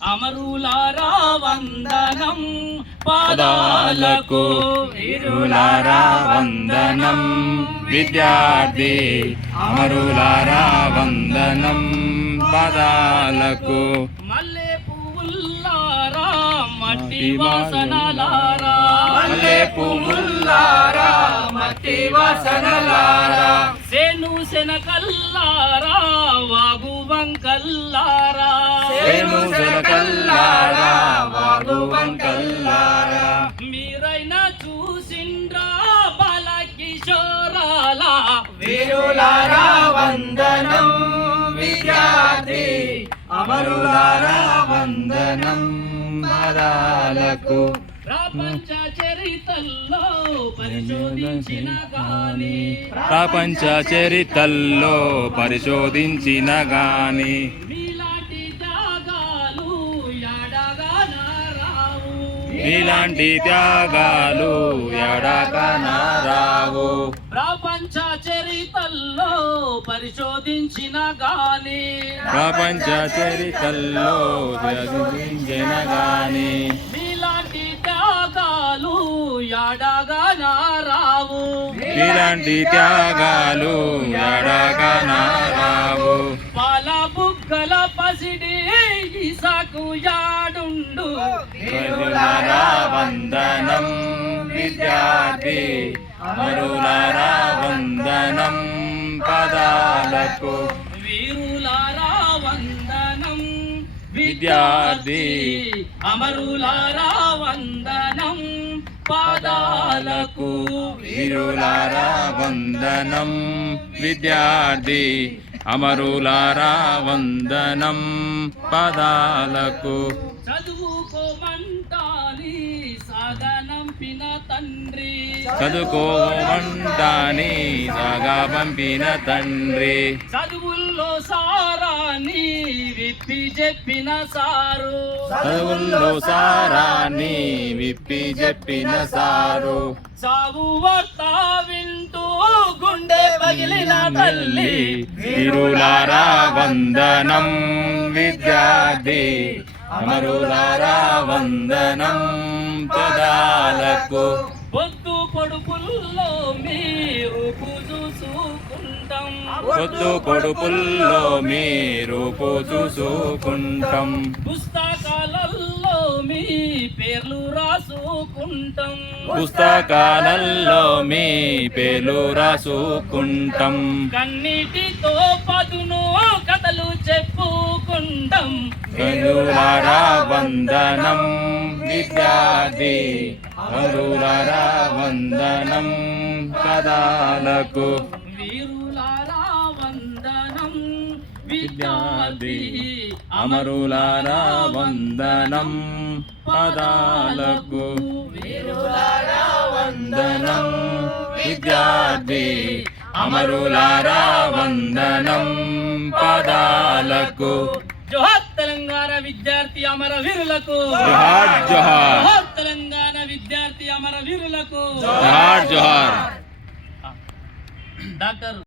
అమరులారా వందనం పాదాలకు వీరులారా వందనం విద్యార్థి అమరులారా వందనం పాదాలకు మల్లె పువ్వులారా మట్టి వాసనలారా మల్లె పువ్వులారా మట్టి వాసనలారా సేను శనకల్లారా వాగు వంకల్లారా సేను శనకల్లారా వాగు వంకల్లారా మీరైనా చూసిండ్రా బాల కిషోరాల వీరులారా వందనం విద్యార్థి అమరులారా వందనం పాదాలకు ప్రపంచ చరితల్లో పరిశోధించిన గాని ప్రపంచ చరితల్లో పరిశోధించిన గాని మీలాంటి త్యాగాలు ఎడగా రావు ఇలాంటి త్యాగాలు ఎడకనరావు ప్రపంచ చరితల్లో పరిశోధించిన గాని ప్రపంచ చరితల్లో పరిశోధించిన గాని మీలాంటి త్యాగాలు ఎడగా రావు ఇలాంటి త్యాగాలు ఎడకనరావు పాల బుగ్గల పసిడి ఇసాకు యాడుండు వీరులారా వందనం విద్యార్థి అమరులారా వందనం పదాలకు వీరులారా వందనం విద్యార్థి అమరులారా వందనం పాదాలకు వీరులారా వందనం విద్యార్థి అమరులారా వందనం పదాలకు చదువుకోమంటాని సాగనంపిన తండ్రి చదువుకోమంటాని సాగా పంపిన తండ్రి చదువుల్లో సారాన్ని విప్పి చెప్పిన సారు చదువుల్లో సారాన్ని విప్పి చెప్పిన సారు సాగు వార్త వింటూ గుండె పగిలిన తల్లి వీరులారా వందనం విద్యార్థి అమరులారా వందనం పదాలకు పొద్దు పొడుపుల్లో మీరు చూసుకుంటాం పొద్దు పొడుపుల్లో మీరు చూసుకుంటాం పుస్తకాలలో మీ పేర్లు రాసుకుంటాం పుస్తకాలలో మీ పేర్లు రాసుకుంటాం కన్నీటితో పదును కథలు చెప్పుకుంటాం వీరులారా వందనం విద్యార్థి అమరులారా వందనం పదాలకు వీరులారా వందనం విద్యార్థి అమరులారా వందనం పదాలకు వీరులారా వందనం విద్యార్థి అమరులారా వందనం పదాలకు జోహార్ తెలంగాణ విద్యార్థి అమర వీరులకు జోహార్ జోహార్ జోహార్ తెలంగాణ విద్యార్థి అమర వీరులకు జోహార్ జోహార్ డాక్టర్